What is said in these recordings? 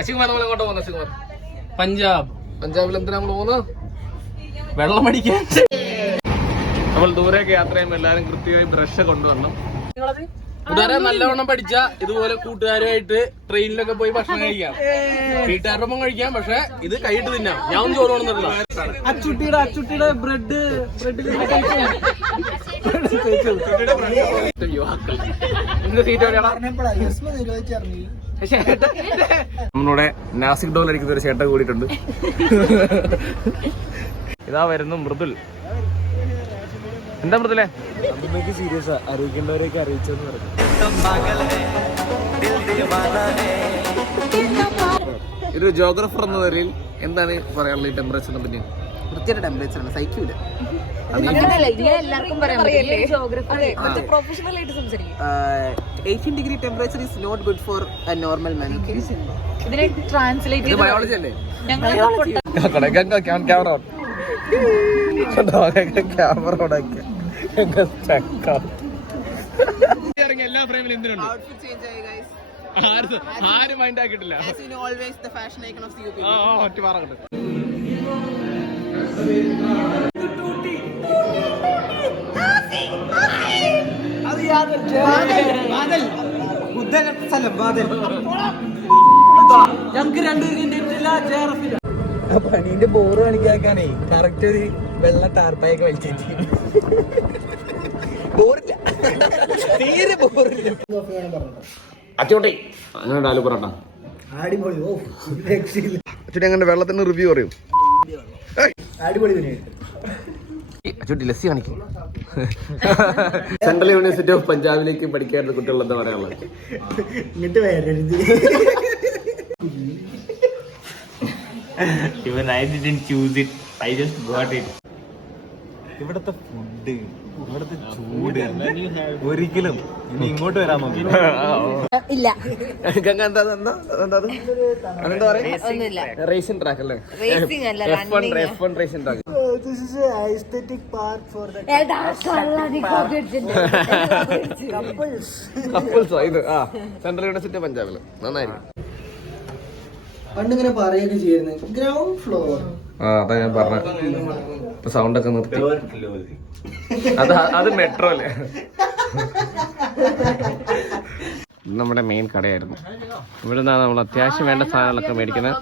അശികുമാർ നമ്മൾ എങ്ങോട്ട് പോകുന്നത്? അശികുമാർ പഞ്ചാബിൽ എന്തിനാ നമ്മൾ പോകുന്നത്? വെള്ളം അടിക്കാൻ. നമ്മൾ ദൂരേക്ക് യാത്ര ചെയ്യുമ്പോൾ എല്ലാരും കൃത്യമായി ബ്രഷ് കൊണ്ടുവരണം. കൂട്ടുകാരെ നല്ലവണ്ണം പഠിച്ച ഇതുപോലെ കൂട്ടുകാരുമായിട്ട് ട്രെയിനിലൊക്കെ പോയി ഭക്ഷണം കഴിക്കാം. വീട്ടുകാരുടെ ഒപ്പം കഴിക്കാം. പക്ഷെ ഇത് കൈയിട്ട് തിന്നാം. ഞാൻ ഒന്നും ചോറ് കൊണ്ടുവന്നിട്ടില്ല. അച്ചുട്ടിയുടെ ബ്രെഡ് നമ്മളിവിടെ നാസിക് ഡോൾ അടിക്കുന്ന ഒരു ചേട്ട കൂടിയിട്ടുണ്ട്. ഇതാ വരുന്നു മൃദുൽ. എന്താ മൃദുലേ? സീരിയസ് അറിയിക്കേണ്ടവരെയൊക്കെ അറിയിച്ചെന്ന് പറഞ്ഞു. ഒരു ജോഗ്രഫർ എന്ന നിലയിൽ എന്താണ് പറയാനുള്ളത് ഈ ടെമ്പറേച്ചറിനെ പറ്റി? വൃത്തിയുടെ ടെമ്പറേച്ചറാണ്, സഹിക്കൂല. 18 degree temperature is not good for a normal man. ഇതിനെ ട്രാൻസ്ലേറ്റ് ഇത് ബയോളജി അല്ലേ? ക്യാമറ എല്ലാ ഫ്രെയിമിലും എന്തിനുണ്ട്? ആരും മൈൻഡ് ആക്കിയിട്ടില്ല. ഒറ്റ പറയട്ടെ. ഞങ്ങക്ക് പണീന്റെ ബോറ് കാണിക്കാനേ കറക്റ്റ് ഒരു വെള്ള ടാർപ്പായൊക്കെ വലിച്ചേറ്റി. ബോറില്ല, തീരെ ബോറില്ല. അച്ചോട്ടെ അങ്ങനെ ഡാലു പറയണ്ട. അച്ചോട്ടെ അങ്ങനെ വെള്ളത്തിന് റിവ്യൂ പറയും. അച്ചോട്ടി ലസ്സി കാണിക്കും. സെൻട്രൽ യൂണിവേഴ്സിറ്റി ഓഫ് പഞ്ചാബിലേക്ക് പഠിക്കാനുള്ള കുട്ടികൾ എന്താ പറയാനുള്ളത്? ഇങ്ങോട്ട് വരരുത്. Even I didn't choose it. I just got it. ഇവിടത്തെ ഫുഡ്, ഇവിടത്തെ ചൂട് ഒരിക്കലും ഇനി ഇങ്ങോട്ട് വരാൻ നോക്കി ഇല്ല. റേസിംഗ് ട്രാക്ക് അല്ലേ? F1 racing track. This is an aesthetic park for the കപ്പിൾസോ? ഇത് സെൻട്രൽ യൂണിവേഴ്സിറ്റി പഞ്ചാബില് നന്നായിരിക്കും. പണ്ടിങ്ങനെ പറയുകയൊക്കെ ചെയ്യുന്നത് ഗ്രൗണ്ട് ഫ്ലോർ. അതാ ഞാൻ പറഞ്ഞ സൗണ്ട് ഒക്കെ നിർത്തി. അത് മെട്രോ അല്ലേ? നമ്മുടെ മെയിൻ കടയായിരുന്നു. ഇവിടെ നിന്നാണ് നമ്മൾ അത്യാവശ്യം വേണ്ട സാധനങ്ങളൊക്കെ മേടിക്കുന്നത്.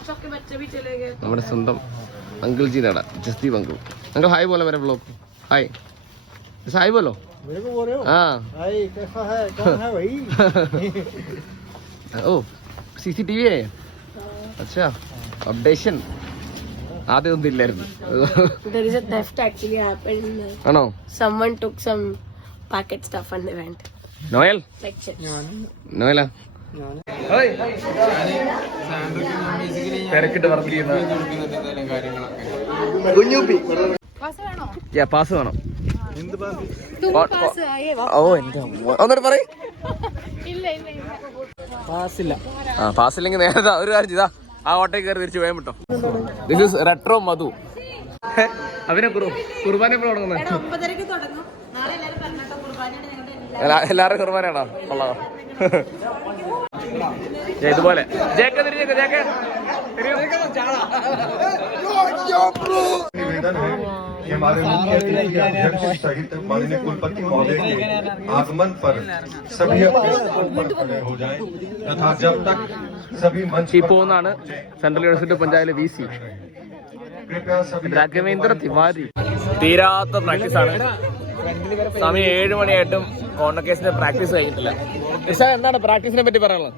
നമ്മുടെ സ്വന്തം अंकल जी दादा जसदीप अंकल. अंकल हाय बोला मेरे ब्लॉग. हाय हाय बोलो. मेरे को बोल रहे हो? हाँ. हाय कैसा है? कौन है भाई? ओ CCTV है. अच्छा अपडेशन ആദ്യം ഒന്നും ഇല്ലായിരുന്നു. There is a theft actually happened. ആണോ? Someone took some packet stuff and they went. Noel? Like chips. നോയലാ? തിരക്കിട്ട് വർക്ക് ചെയ്യുന്ന പാസ് വേണം. ഓ എന്റെ ഒന്നിട്ട് പറയ്. പാസില്ലെങ്കിൽ നേരെ ഒരു കാര്യം ചെയ്താ ആ ഓട്ടോയിൽ കയറി തിരിച്ചു പോയാൽ വിട്ടോ. ദിസ് ഇസ് റെട്രോ മധു. അവനെ കുർബാന എപ്പോഴും തുടങ്ങുന്നത്? എല്ലാവരും കുർബാനയാണോ? കൊള്ളാം. ഇതുപോലെ निवेदन है कि हमारे मुख्य अतिथि अध्यक्ष सहित माननीय कुलपति महोदय के आगमन पर सभी अपने स्थान पर खड़े हो जाएं तथा जब तक सभी मंच पर പോകുന്നതാണ് സെൻട്രൽ യൂണിവേഴ്സിറ്റി പഞ്ചായത്തിലെ VC രാഘവേന്ദ്ര തിവാരി. തീരാത്ത പ്രാക്ടീസാണ്. സമയം 7 മണിയായിട്ടും കോൺവക്കേഷന്റെ പ്രാക്ടീസ് കഴിഞ്ഞിട്ടില്ല. എന്താണ് പ്രാക്ടീസിനെ പറ്റി പറയാനുള്ളത്?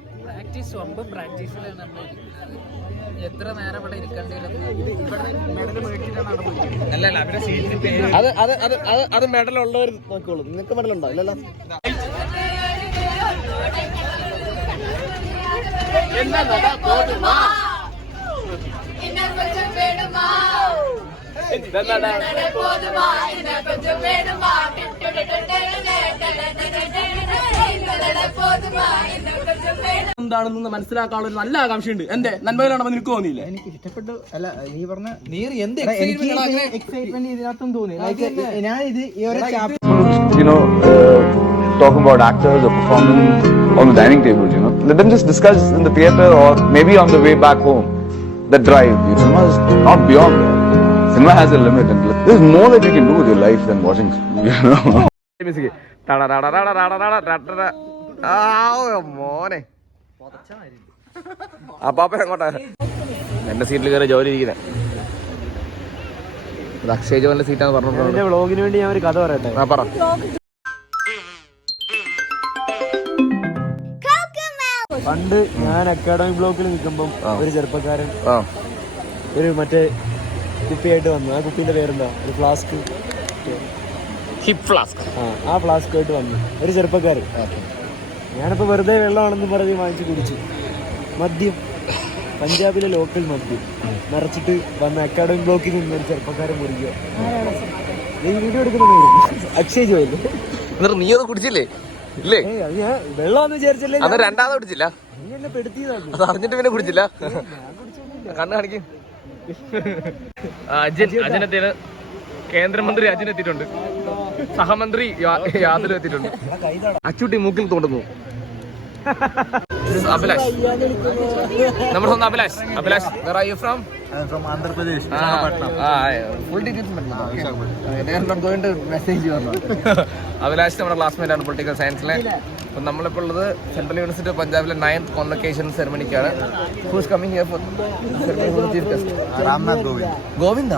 എത്ര നേരം ഇവിടെ അത് മെഡൽ ഉള്ളവർ നോക്കിക്കോളൂ. നിങ്ങൾക്ക് മെഡൽ ഉണ്ടോ? ഇല്ലല്ലോ. എന്താണെന്ന് മനസ്സിലാക്കാനുള്ള ഒരു നല്ല ആകാംക്ഷയുണ്ട്. എന്റെ നന്മയിലാണെന്ന് നിനക്ക് തോന്നിയില്ല? എനിക്ക് ഇഷ്ടപ്പെട്ടു. അല്ല നീ പറഞ്ഞ എന്ത് എക്സൈറ്റ്മെന്റ് ഇതിനകത്തും തോന്നി. ഞാൻ ഇത് talking about actors or performance on the dining tables, you know. Let them just discuss in the theatre or maybe on the way back home. The drive. Cinema is not beyond that. Cinema has a limit, and there's more that you can do with your life than watching, you know. മോനെ അപ്പാപ്പ എങ്ങോട്ടാ? എന്റെ സീറ്റിൽ കയറി ജോലി ഇരിക്കുന്നത്. ഇത് അക്ഷയ് ജോലിന്റെ സീറ്റാന്ന് പറഞ്ഞു. വ്ളോഗിന് വേണ്ടി ഞാൻ ഒരു കഥ പറയട്ടെ. പറ. പണ്ട് ഞാൻ അക്കാഡമിക് ബ്ലോക്കിൽ നിൽക്കുമ്പം ഒരു ചെറുപ്പക്കാരൻ ഒരു മറ്റേ കുപ്പിയായിട്ട് വന്നു. ആ കുപ്പീന്റെ പേരെന്താ? ഒരു ഫ്ലാസ്ക്, ഹിപ്പ് ഫ്ലാസ്ക്. ആ ഫ്ലാസ്ക് ആയിട്ട് വന്നു ഒരു ചെറുപ്പക്കാരൻ. ഞാനിപ്പോ വെറുതെ വെള്ളമാണെന്ന് പറഞ്ഞ് വാങ്ങിച്ച് കുടിച്ചു. മദ്യം, പഞ്ചാബിലെ ലോക്കൽ മദ്യം നിറച്ചിട്ട് വന്ന അക്കാഡമിക് ബ്ലോക്കിൽ നിന്ന് ഒരു ചെറുപ്പക്കാരൻ മുറിക്കുക. ഈ വീഡിയോ എടുക്കുന്ന അക്ഷയ് ജോയില്. നീ ഒന്ന് കുടിച്ചില്ലേ? ഇല്ലേ? അത് ഞാൻ വെള്ളമെന്ന് വിചാരിച്ചല്ലേ. അത് രണ്ടാമത് കുടിച്ചില്ല? നീ എന്നെ പെടുത്തിയതാണ്. അത് അറിഞ്ഞിട്ട് പിന്നെ കുടിച്ചില്ല? കണ്ണ് കാണിക്കും. അജിനെത്തിയത് കേന്ദ്രമന്ത്രി അജിനെത്തിയിട്ടുണ്ട്. സഹമന്ത്രി യാതൊരു എത്തിയിട്ടുണ്ട്. അച്ചുട്ടി മൂക്കിൽ തോണ്ടുന്നു. അഭിലാഷ്, നമ്മുടെ സ്വന്തം Abhilash. Abhilash, where are you from? I'm from Andhra Pradesh. Full details they are not going to message you or not. Abhilash നമ്മുടെ ക്ലാസ്മേറ്റ് ആണ് പൊളിറ്റിക്കൽ സയൻസിലെ. അപ്പം നമ്മളിപ്പോൾ ഉള്ളത് സെൻട്രൽ യൂണിവേഴ്സിറ്റി ഓഫ് പഞ്ചാബിലെ 9th കോൺവക്കേഷൻ സെറമണിക്കാണ്. Who's coming here for chief guest? Ramnath Kovind. Govinda?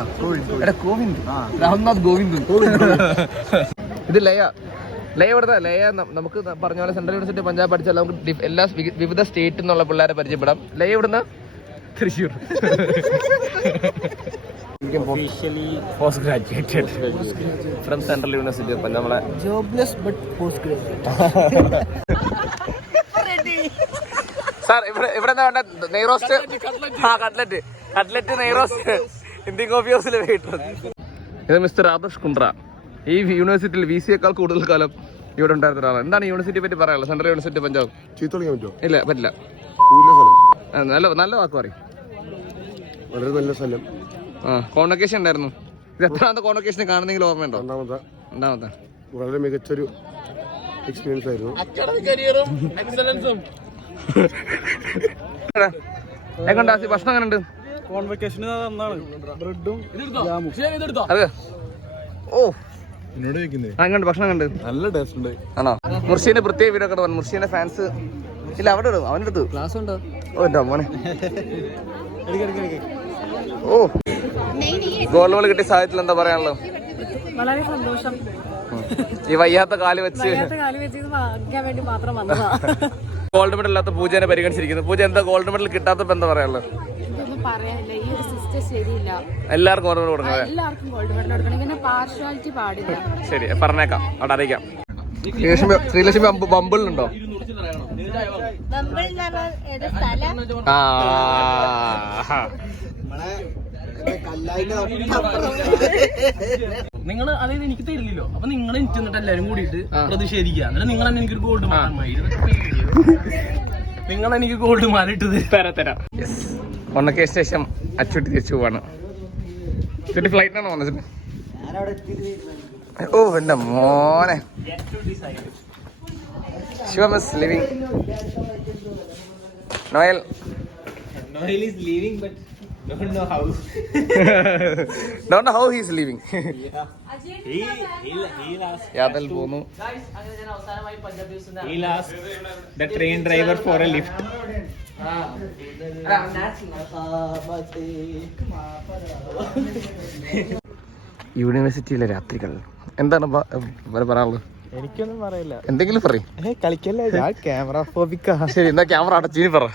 എടാ ഗോവിന്ദ്, രാംനാഥ് ഗോവിന്ദ്. ഇത് ലയ. ലയ ഇവിടുത്തെ ലയ. നമുക്ക് പറഞ്ഞ പോലെ സെൻട്രൽ യൂണിവേഴ്സിറ്റി പഞ്ചാബ് പഠിച്ചാൽ നമുക്ക് എല്ലാ വിവിധ സ്റ്റേറ്റിൽ നിന്നുള്ള പിള്ളേരെ പരിചയപ്പെടാം. ലയ ഇവിടുന്ന് Thrissur. Post graduated from central university of Punjab. നമ്മളെ jobless but post graduate. Sir ഇവിടെ എന്താ വേണ്ട? നെയ്റോസ്റ്റ്, കട്ട്ലറ്റ് നെയ്റോസ്റ്റ് ഇന്ത്യൻ കോഫി ഹൗസിലെ വെയിറ്റർ. ഇത് മിസ്റ്റർ ആദർശ് കുണ്ട്ര. ഈ യൂണിവേഴ്സിറ്റിയിൽ VC-യേക്കാൾ കൂടുതൽ കാലം ഇവിടെ ഉണ്ടായിരുന്ന ഒരാളാണ്. എന്താണ് യൂണിവേഴ്സിറ്റിയെ പറ്റി പറയാനുള്ളത്? Central university Punjab. ചീത്തളിക്കാൻ പറ്റുമോ? ഇല്ല, പറ്റില്ല. നല്ല വാക്ക് പറയും. വളരെ നല്ല സ്ഥലം. കോൺവക്കേഷൻ ഉണ്ടായിരുന്നു. ഇത് എത്രാമത്തെ കോൺവക്കേഷൻ കാണുന്നെങ്കിലും ഓർമ്മയുണ്ടോ? രണ്ടാമത്തെ. വളരെ മികച്ചൊരു എക്സ്പീരിയൻസ് ആയിരുന്നു. എങ്ങനെയുണ്ട് ഭക്ഷണം? എങ്ങനെയുണ്ട്? കോൺവക്കേഷന് ബ്രെഡും അതെ. ഓ, എങ്ങനെയുണ്ട് ഭക്ഷണം? കണ്ട് നല്ല ടേസ്റ്റ് ഉണ്ട്. ആണോ? മുർഷീന്റെ പ്രത്യേക വീഡിയോ ഒക്കെ വന്നു. മുർഷീന്റെ ഫാൻസ് ഇല്ല, അവിടെ ഇടും. അവൻ്റെ അടുത്ത് ക്ലാസ് ഉണ്ടോ? ഓ എൻ്റെ മോനെ. ഓ, ഗോൾഡ് കിട്ടിയ സാഹചര്യത്തിൽ എന്താ പറയാനുള്ളത്? വളരെ സന്തോഷം. ഈ വയ്യാത്ത കാല് വെച്ച് വേണ്ടി മാത്രം വന്നതാ. ഗോൾഡ് മെഡൽ ഇല്ലാത്ത പൂജനെ പരിഗണിച്ചിരിക്കുന്നു. പൂജ എന്താ ഗോൾഡ് മെഡൽ കിട്ടാത്തപ്പോ എന്താ പറയാനുള്ളത്? ഇതൊന്നും പറയാനില്ല. ഈ ഒരു സിസ്റ്റം ശരിയില്ല. എല്ലാവർക്കും ഗോൾഡ് മെഡൽ കൊടുക്കുന്നത്. എല്ലാവർക്കും ഗോൾഡ് മെഡൽ കൊടുക്കണം. ഇങ്ങനെ പാർഷ്വാലിറ്റി പാടില്ല. ശരി, പറഞ്ഞേക്കാം, അവിടെ അറിയിക്കാം. ശ്രീലക്ഷ്മി ബമ്പിളുണ്ടോ? നിങ്ങൾ അതായത് എനിക്ക് തരില്ലല്ലോ. അപ്പൊ നിങ്ങൾ എനിക്ക് എന്നിട്ട് എല്ലാരും കൂടിയിട്ട് പ്രതിഷേധിക്കുക. എന്നിട്ട് നിങ്ങൾ തന്നെ എനിക്കൊരു ഗോൾഡ് മാല, നിങ്ങൾ എനിക്ക് ഗോൾഡ് മാല ഇട്ടത് തരാം. ഒന്നൊക്കെ ശേഷം അച്ചുട്ടി തിരിച്ചു പോവാണ്. ചുട്ടി ഫ്ലൈറ്റിനാണ് വന്നത്. ഓ എന്റെ മോനെ. ശിവം is living. Noel is leaving, but don't know how. Don't know how he is leaving. He'll ask. യാത്രയിൽ പോകുന്നു. He'll ask the train driver for a lift. യൂണിവേഴ്സിറ്റിയിലെ രാത്രികൾ എന്താണ് പറയാനുള്ളത്? എനിക്കൊന്നും പറയില്ല. എന്തെങ്കിലും പറയും. കളിക്കല്ലേ, ഞാൻ ക്യാമറ ഫോബിക്കാ. ശരി, എന്നാ ക്യാമറ അടച്ചു പറ.